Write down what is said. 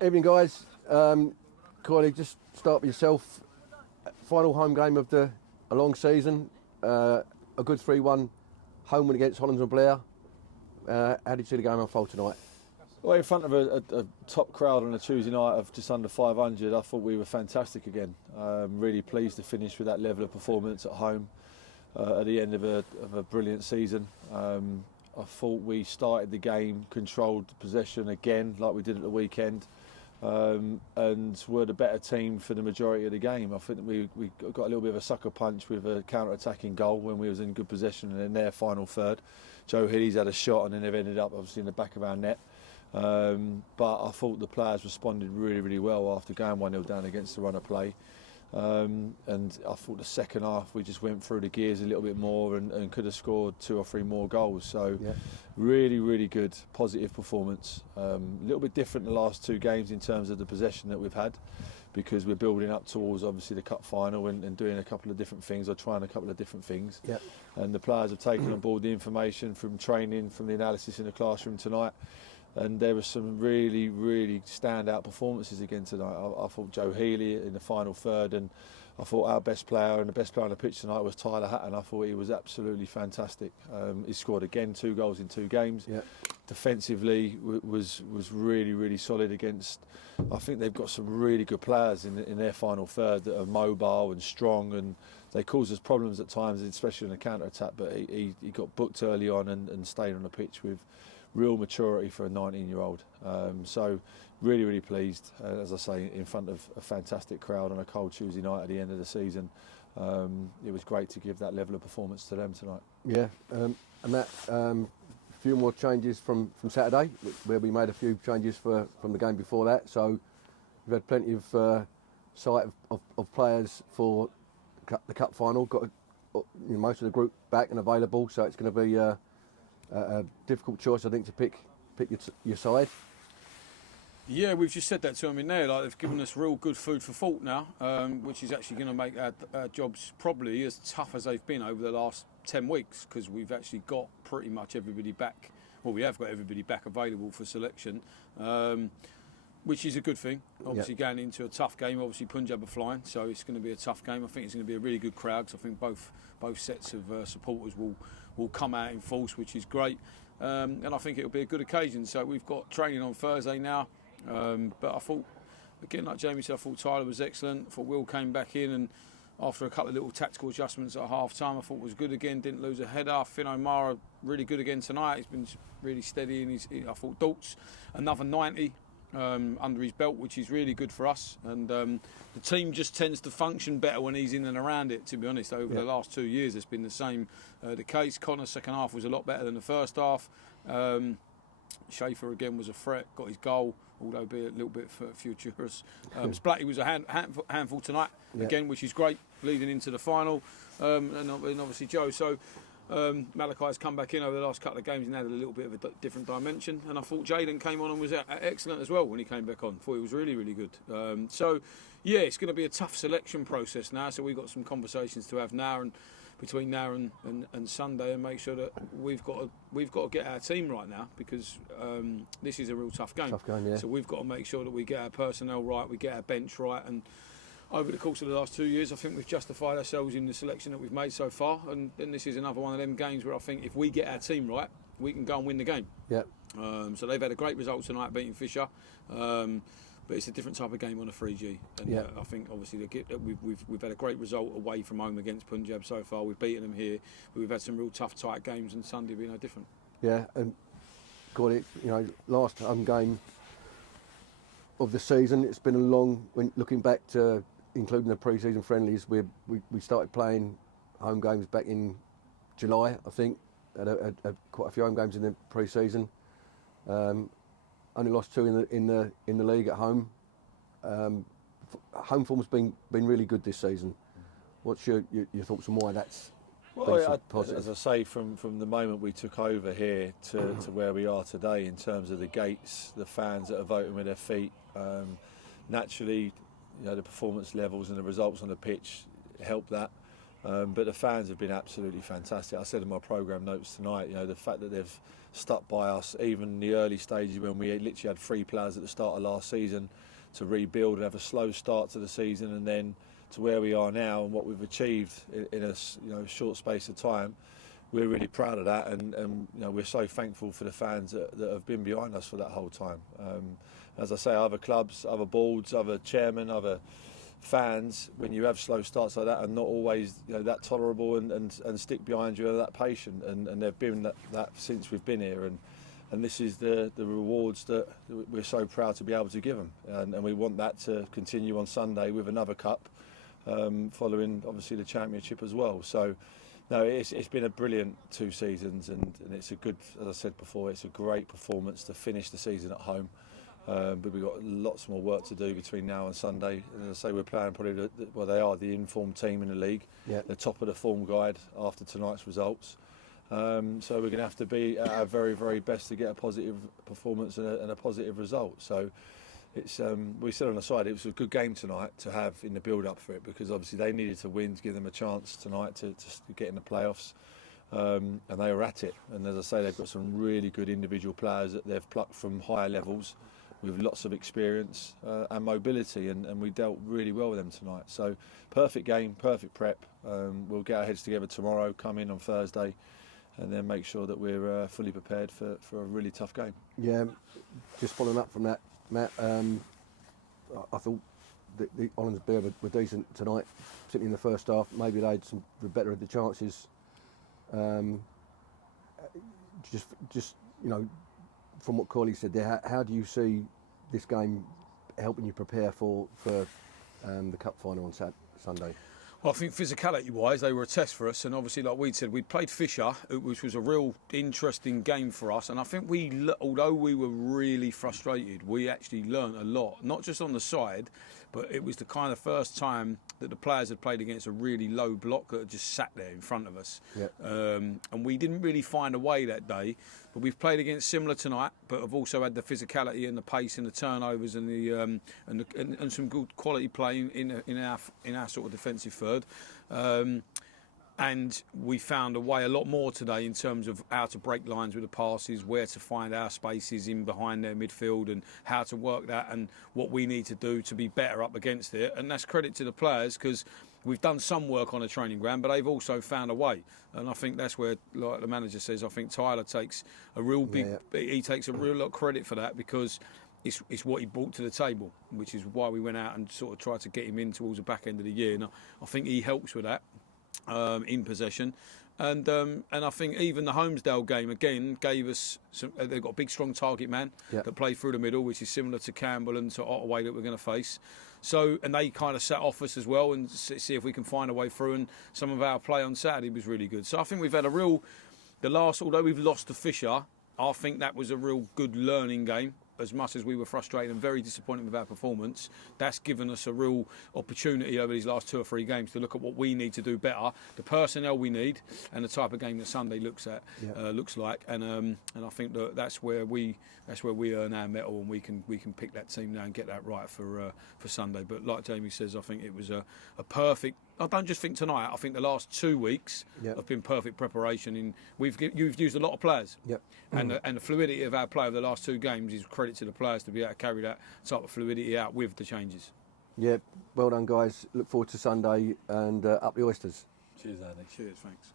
Evening, guys. Corley, just start with yourself. Final home game of a long season. A good 3-1 home win against Hollands and Blair. How did you see the game unfold tonight? Well, in front of a top crowd on a Tuesday night of just under 500, I thought we were fantastic again. Really pleased to finish with that level of performance at home at the end of a brilliant season. I thought we started the game, controlled possession again like we did at the weekend, and were the better team for the majority of the game. I think we got a little bit of a sucker punch with a counter-attacking goal when we was in good possession, and in their final third Joe Healy's had a shot and then they've ended up obviously in the back of our net. But I thought the players responded really well after going 1-0 down against the run of play. And I thought the second half we just went through the gears a little bit more and could have scored 2 or 3 more goals. So yeah. Really good, positive performance. A little bit different the last 2 games in terms of the possession that we've had, because we're building up towards obviously the cup final and doing a couple of different things, or trying a couple of different things. Yeah. And the players have taken on board the information from training, from the analysis in the classroom tonight. And there were some really standout performances again tonight. I thought Joe Healy in the final third, and I thought our best player and the best player on the pitch tonight was Tyler Hatton. I thought he was absolutely fantastic. He scored again 2 goals in 2 games. Yeah. Defensively was really solid against. I think they've got some really good players in their final third that are mobile and strong, and they cause us problems at times, especially in the counter attack. But he got booked early on and stayed on the pitch with real maturity for a 19-year-old. So really pleased, as I say, in front of a fantastic crowd on a cold Tuesday night at the end of the season. It was great to give that level of performance to them tonight. Yeah, and that few more changes from Saturday, where we made a few changes from the game before that. So we've had plenty of sight of players for the cup final. Got most of the group back and available, so it's going to be a difficult choice, I think, to pick your side. Yeah, we've just said that to them in there. Like, they've given us real good food for thought now, which is actually going to make our jobs probably as tough as they've been over the last 10 weeks, because we've actually got pretty much everybody back. Well, we have got everybody back available for selection, which is a good thing. Obviously, going into a tough game. Obviously, Punjab are flying, so it's going to be a tough game. I think it's going to be a really good crowd, because I think both sets of supporters will come out in force, which is great. And I think it'll be a good occasion. So we've got training on Thursday now. But I thought, again, like Jamie said, I thought Tyler was excellent. I thought Will came back in, and after a couple of little tactical adjustments at half time, I thought was good again. Didn't lose a header. Finn O'Mara really good again tonight. He's been really steady, and I thought Dalt's another 90 under his belt, which is really good for us. And the team just tends to function better when he's in and around it, to be honest. Over the last 2 years, it's been the same the case. Connor's second half was a lot better than the first half. Schaefer again was a threat, got his goal, although be a little bit futurist. Splatty was a handful tonight again, which is great, leading into the final, and obviously Joe. So Malachi's come back in over the last couple of games and added a little bit of a different dimension, and I thought Jaden came on and was excellent as well when he came back on. Thought he was really good. So yeah, it's going to be a tough selection process now, so we've got some conversations to have now and between now and Sunday, and make sure that we've got to get our team right now, because this is a real tough game. So we've got to make sure that we get our personnel right, we get our bench right, and over the course of the last 2 years, I think we've justified ourselves in the selection that we've made so far, and then this is another one of them games where I think if we get our team right, we can go and win the game. Yeah. So they've had a great result tonight, beating Fisher. But it's a different type of game on a 3G, and I think obviously we've had a great result away from home against Punjab so far. We've beaten them here, but we've had some real tough, tight games, and Sunday will be no different. Yeah, and last home game of the season, it's been a long. When looking back to including the pre-season friendlies, we started playing home games back in July, I think. Had quite a few home games in the pre-season. Only lost 2 in the league at home. Home form's been really good this season. What's your thoughts on why that's been so positive? As I say, from the moment we took over here to where we are today, in terms of the gates, the fans that are voting with their feet, naturally, the performance levels and the results on the pitch help that. But the fans have been absolutely fantastic. I said in my programme notes tonight, the fact that they've stuck by us, even in the early stages when we literally had 3 players at the start of last season to rebuild and have a slow start to the season, and then to where we are now and what we've achieved in a short space of time. We're really proud of that, and we're so thankful for the fans that have been behind us for that whole time. As I say, other clubs, other boards, other chairmen, other fans, when you have slow starts like that, are not always that tolerable and stick behind you and that patient, and they've been that since we've been here, and this is the rewards that we're so proud to be able to give them, and we want that to continue on Sunday with another cup, following obviously the championship as well. So no, it's been a brilliant 2 seasons, and it's a good, as I said before, it's a great performance to finish the season at home. But we've got lots more work to do between now and Sunday. And as I say, we're playing probably they are the informed team in the league, the top of the form guide after tonight's results. So we're going to have to be at our very, very best to get a positive performance and a positive result. So it's we said on the side, it was a good game tonight to have in the build-up for it, because obviously they needed to win to give them a chance tonight to get in the playoffs. And they were at it. And as I say, they've got some really good individual players that they've plucked from higher levels, with lots of experience and mobility, and we dealt really well with them tonight. So perfect game, perfect prep. We'll get our heads together tomorrow, come in on Thursday, and then make sure that we're fully prepared for a really tough game. Yeah, just following up from that, Matt, I thought the Hollands were decent tonight, particularly in the first half. Maybe they had the better of the chances. Just from what Corley said there, how do you see this game helping you prepare for the cup final on Sunday? Well, I think physicality-wise, they were a test for us, and obviously, like we said, we'd played Fisher, which was a real interesting game for us, and I think although we were really frustrated, we actually learnt a lot, not just on the side, but it was the kind of first time that the players had played against a really low block that had just sat there in front of us. Yep. And we didn't really find a way that day, but we've played against similar tonight, but have also had the physicality and the pace and the turnovers and and some good quality play in our sort of defensive third. And we found a way a lot more today in terms of how to break lines with the passes, where to find our spaces in behind their midfield, and how to work that, and what we need to do to be better up against it. And that's credit to the players, because we've done some work on a training ground, but they've also found a way. And I think that's where, like the manager says, I think Tyler takes a real big, he takes a real lot of credit for that, because it's what he brought to the table, which is why we went out and sort of tried to get him in towards the back end of the year. And I think he helps with that. In possession, and I think even the Holmesdale game again gave us some. They've got a big, strong target man that play through the middle, which is similar to Campbell and to Ottaway that we're going to face. So, and they kind of sat off us as well, and see if we can find a way through. And some of our play on Saturday was really good. So I think we've had although we've lost to Fisher, I think that was a real good learning game. As much as we were frustrated and very disappointed with our performance, that's given us a real opportunity over these last 2 or 3 games to look at what we need to do better, the personnel we need, and the type of game that Sunday looks like. And I think that's where we earn our medal, and we can pick that team now and get that right for Sunday. But like Jamie says, I think it was a perfect. I don't just think tonight. I think the last 2 weeks have been perfect preparation. You've used a lot of players, and the fluidity of our play over the last 2 games is credit to the players to be able to carry that type of fluidity out with the changes. Yeah, well done, guys. Look forward to Sunday, and up the oysters. Cheers, Andy. Cheers, thanks.